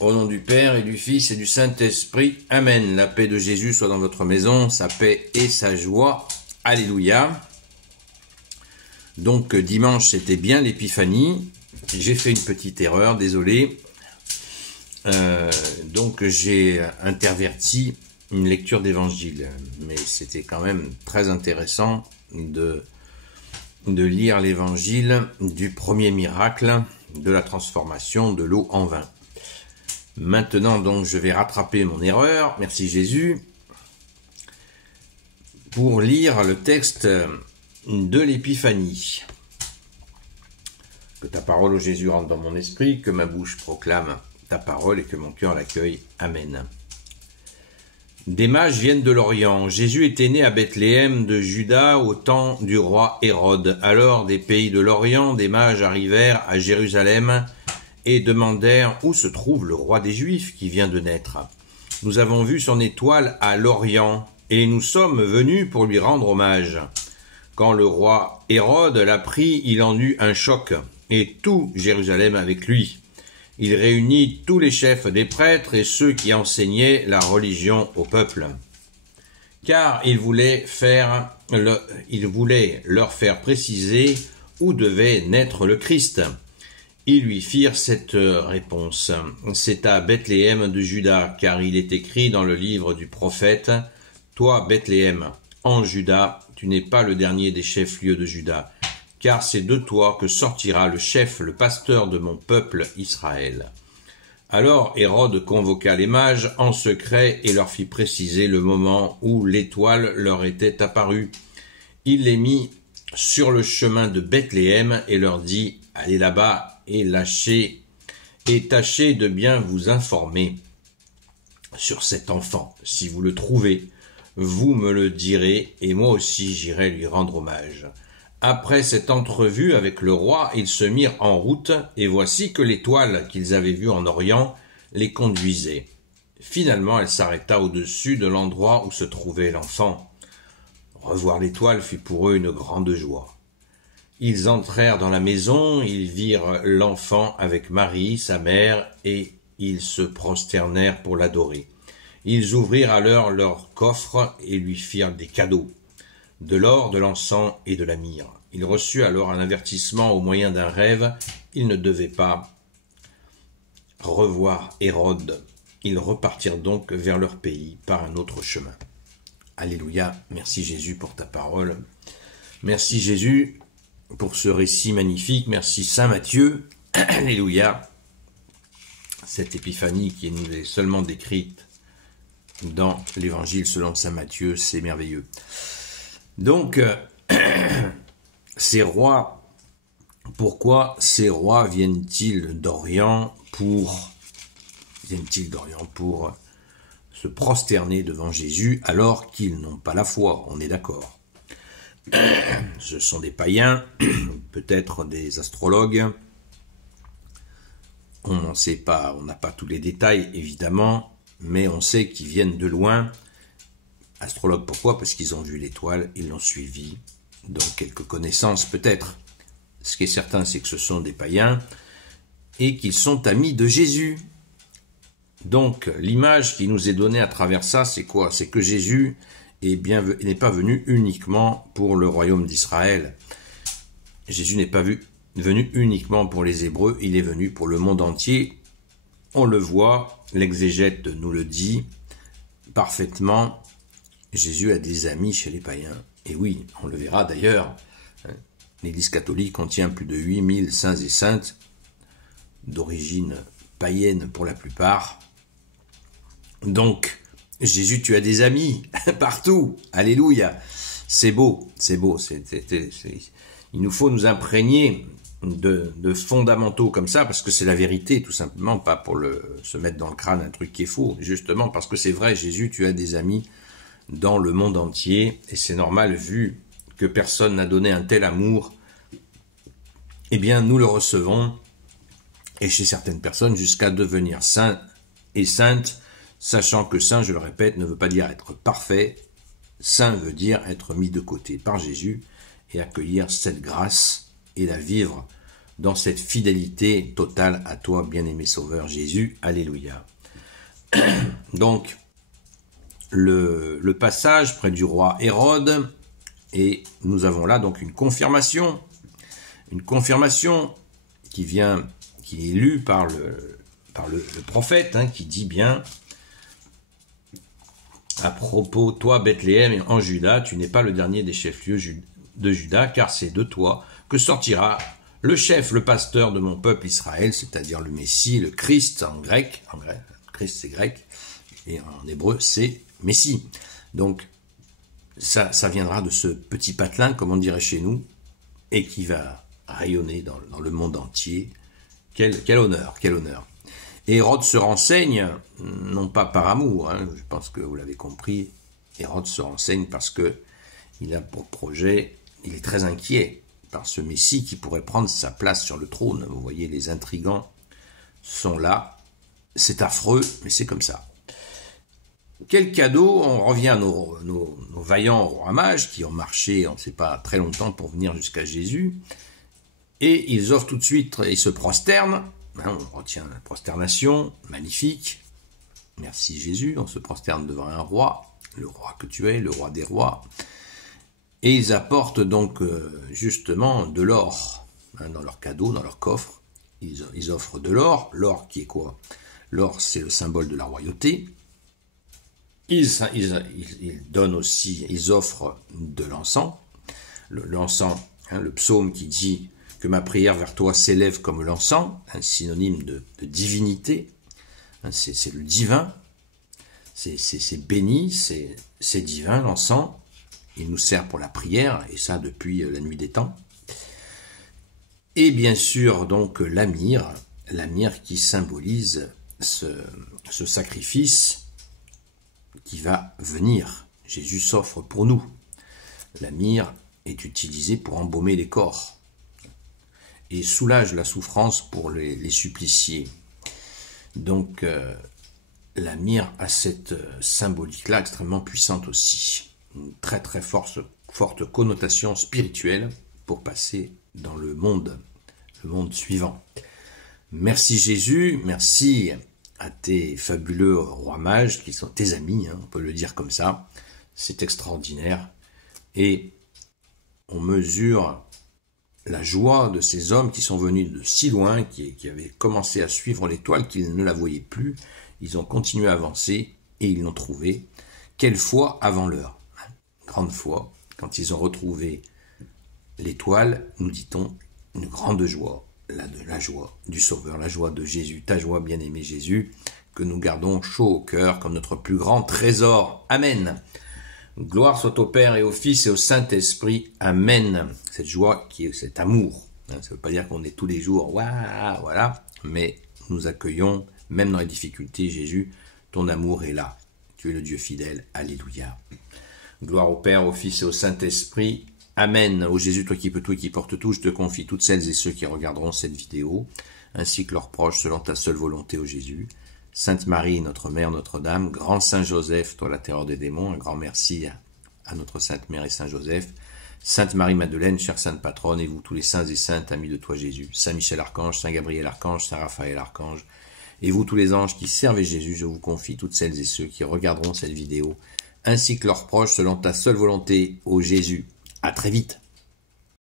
Au nom du Père et du Fils et du Saint-Esprit. Amen. La paix de Jésus soit dans votre maison, sa paix et sa joie. Alléluia. Donc dimanche, c'était bien l'épiphanie. J'ai fait une petite erreur, désolé. Donc j'ai interverti une lecture d'évangile. Mais c'était quand même très intéressant de lire l'évangile du premier miracle de la transformation de l'eau en vin. Maintenant, donc, je vais rattraper mon erreur, merci Jésus, pour lire le texte de l'Épiphanie. Que ta parole, ô Jésus, rentre dans mon esprit, que ma bouche proclame ta parole et que mon cœur l'accueille. Amen. Des mages viennent de l'Orient. Jésus était né à Bethléem de Juda au temps du roi Hérode. Alors, des pays de l'Orient, des mages arrivèrent à Jérusalem et demandèrent où se trouve le roi des Juifs qui vient de naître. Nous avons vu son étoile à l'Orient et nous sommes venus pour lui rendre hommage. Quand le roi Hérode l'apprit, il en eut un choc et tout Jérusalem avec lui. Il réunit tous les chefs des prêtres et ceux qui enseignaient la religion au peuple. Car il voulait leur faire préciser où devait naître le Christ. Ils lui firent cette réponse. C'est à Bethléem de Juda, car il est écrit dans le livre du prophète, « Toi, Bethléem, en Juda, tu n'es pas le dernier des chefs-lieux de Juda, car c'est de toi que sortira le chef, le pasteur de mon peuple Israël. » Alors Hérode convoqua les mages en secret et leur fit préciser le moment où l'étoile leur était apparue. Il les mit sur le chemin de Bethléem et leur dit, « Allez là-bas, et tâchez de bien vous informer sur cet enfant. Si vous le trouvez, vous me le direz, et moi aussi j'irai lui rendre hommage. » Après cette entrevue avec le roi, ils se mirent en route, et voici que l'étoile qu'ils avaient vue en Orient les conduisait. Finalement, elle s'arrêta au-dessus de l'endroit où se trouvait l'enfant. Revoir l'étoile fut pour eux une grande joie. Ils entrèrent dans la maison, ils virent l'enfant avec Marie, sa mère, et ils se prosternèrent pour l'adorer. Ils ouvrirent alors leur coffre et lui firent des cadeaux, de l'or, de l'encens et de la myrrhe. Il reçut alors un avertissement au moyen d'un rêve. Il ne devait pas revoir Hérode. Ils repartirent donc vers leur pays par un autre chemin. Alléluia, merci Jésus pour ta parole. Merci Jésus pour ce récit magnifique, merci Saint Matthieu, alléluia, cette épiphanie qui nous est seulement décrite dans l'évangile selon Saint Matthieu, c'est merveilleux. Donc, ces rois, pourquoi ces rois viennent-ils d'Orient pour se prosterner devant Jésus alors qu'ils n'ont pas la foi, on est d'accord. Ce sont des païens, peut-être des astrologues. On n'en sait pas, on n'a pas tous les détails évidemment, mais on sait qu'ils viennent de loin. Astrologues, pourquoi? Parce qu'ils ont vu l'étoile, ils l'ont suivi, donc quelques connaissances peut-être. Ce qui est certain, c'est que ce sont des païens et qu'ils sont amis de Jésus. Donc l'image qui nous est donnée à travers ça, c'est quoi? C'est que Jésus n'est pas venu uniquement pour le royaume d'Israël. Jésus n'est pas venu uniquement pour les Hébreux, il est venu pour le monde entier. On le voit, l'exégète nous le dit parfaitement, Jésus a des amis chez les païens. Et oui, on le verra d'ailleurs, l'Église catholique contient plus de 8000 saints et saintes, d'origine païenne pour la plupart. Donc, Jésus, tu as des amis partout. Alléluia. C'est beau, c'est beau. Il nous faut nous imprégner de fondamentaux comme ça, parce que c'est la vérité, tout simplement, pas pour se mettre dans le crâne un truc qui est faux, justement parce que c'est vrai, Jésus, tu as des amis dans le monde entier, et c'est normal, vu que personne n'a donné un tel amour, eh bien, nous le recevons, et chez certaines personnes, jusqu'à devenir saints et saintes, sachant que saint, je le répète, ne veut pas dire être parfait. Saint veut dire être mis de côté par Jésus et accueillir cette grâce et la vivre dans cette fidélité totale à toi, bien-aimé Sauveur Jésus. Alléluia. Donc, le passage près du roi Hérode, et nous avons là donc une confirmation qui est lue par le prophète, qui dit bien: à propos, toi, Bethléem en Juda, tu n'es pas le dernier des chefs-lieux de Juda, car c'est de toi que sortira le chef, le pasteur de mon peuple Israël, c'est-à-dire le Messie, le Christ en grec, Christ c'est grec, et en hébreu c'est Messie. Donc ça viendra de ce petit patelin, comme on dirait chez nous, et qui va rayonner dans le monde entier. Quel honneur, quel honneur. Et Hérode se renseigne, non pas par amour, je pense que vous l'avez compris, Hérode se renseigne parce que il a pour projet, il est très inquiet par ce Messie qui pourrait prendre sa place sur le trône. Vous voyez, les intrigants sont là, c'est affreux, mais c'est comme ça. Quel cadeau, on revient à nos vaillants rois mages qui ont marché, on ne sait pas, très longtemps pour venir jusqu'à Jésus, et ils offrent tout de suite, ils se prosternent. On retient la prosternation, magnifique. Merci Jésus, on se prosterne devant un roi, le roi que tu es, le roi des rois. Et ils apportent donc justement de l'or dans leur cadeau, dans leur coffre. Ils offrent de l'or. L'or qui est quoi? L'or, c'est le symbole de la royauté. Ils donnent aussi, ils offrent de l'encens. L'encens, le psaume qui dit que ma prière vers toi s'élève comme l'encens, un synonyme de divinité, c'est le divin, c'est béni, c'est divin l'encens, il nous sert pour la prière, et ça depuis la nuit des temps. Et bien sûr donc la myrrhe qui symbolise ce sacrifice qui va venir. Jésus s'offre pour nous. La myrrhe est utilisée pour embaumer les corps et soulage la souffrance pour les suppliciés. Donc la myrrhe a cette symbolique-là extrêmement puissante aussi. Une très très forte connotation spirituelle pour passer dans le monde suivant. Merci Jésus, merci à tes fabuleux rois mages qui sont tes amis, on peut le dire comme ça. C'est extraordinaire. Et on mesure la joie de ces hommes qui sont venus de si loin, qui avaient commencé à suivre l'étoile, qu'ils ne la voyaient plus. Ils ont continué à avancer et ils l'ont trouvée. Quelle foi avant l'heure, grande foi. Quand ils ont retrouvé l'étoile, nous dit-on, une grande joie, la joie du Sauveur, la joie de Jésus, ta joie, bien-aimé Jésus, que nous gardons chaud au cœur comme notre plus grand trésor. Amen. Gloire soit au Père et au Fils et au Saint-Esprit. Amen. Cette joie qui est cet amour. Ça ne veut pas dire qu'on est tous les jours, waouh, voilà, mais nous accueillons, même dans les difficultés, Jésus, ton amour est là. Tu es le Dieu fidèle. Alléluia. Gloire au Père, au Fils et au Saint-Esprit. Amen. Ô Jésus, toi qui peux tout et qui portes tout, je te confie toutes celles et ceux qui regarderont cette vidéo, ainsi que leurs proches, selon ta seule volonté, ô Jésus. Sainte Marie, notre Mère, Notre-Dame, grand Saint Joseph, toi la terreur des démons, un grand merci à notre Sainte Mère et Saint Joseph. Sainte Marie-Madeleine, chère Sainte Patronne, et vous tous les saints et saintes, amis de toi Jésus. Saint Michel Archange, Saint Gabriel Archange, Saint Raphaël Archange, et vous tous les anges qui servez Jésus, je vous confie toutes celles et ceux qui regarderont cette vidéo, ainsi que leurs proches, selon ta seule volonté, ô Jésus. À très vite.